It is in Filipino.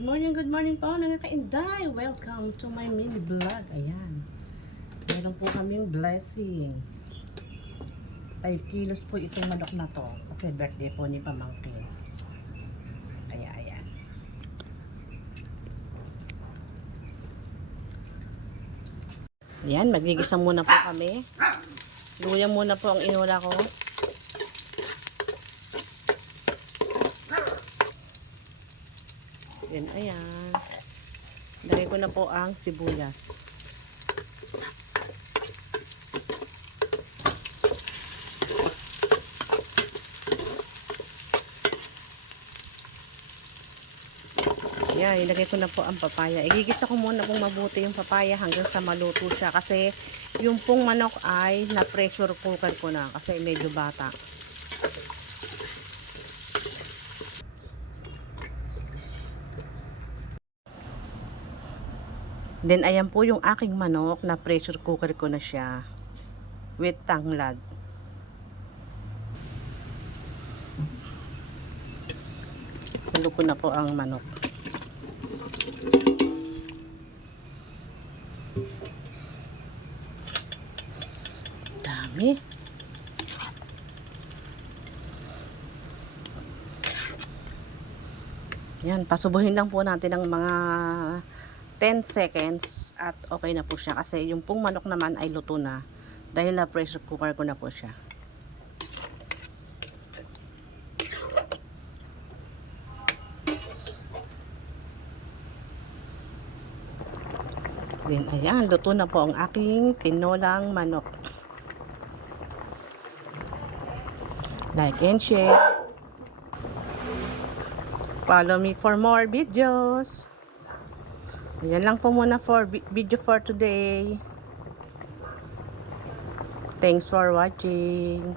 good morning po mga kainday. Welcome to my mini vlog. Ayan. Meron po kaming blessing. 5 kilos po itong manok na to. Kasi birthday po ni pamangkin. Kaya ayan. Ayan, magigisa muna po kami. Luya muna po ang inula ko. Ayan, ayan. Lagay ko na po ang sibuyas. Ayan, ilagay ko na po ang papaya. Igigisa ko muna pong mabuti yung papaya hanggang sa maluto siya. Kasi yung pong manok ay na-pressure cooker ko na. Kasi medyo bata. Then, ayan po yung aking manok na pressure cooker ko na siya with tanglad. Hulo ko na po ang manok. Dami. Yan, pasubuhin lang po natin ng mga 10 seconds at okay na po siya kasi yung pong manok naman ay luto na dahil na pressure cooker ko na po siya. Then ayan, luto na po ang aking tinolang manok. Like and share. Follow me for more videos. Yan lang po muna for video for today. Thanks for watching.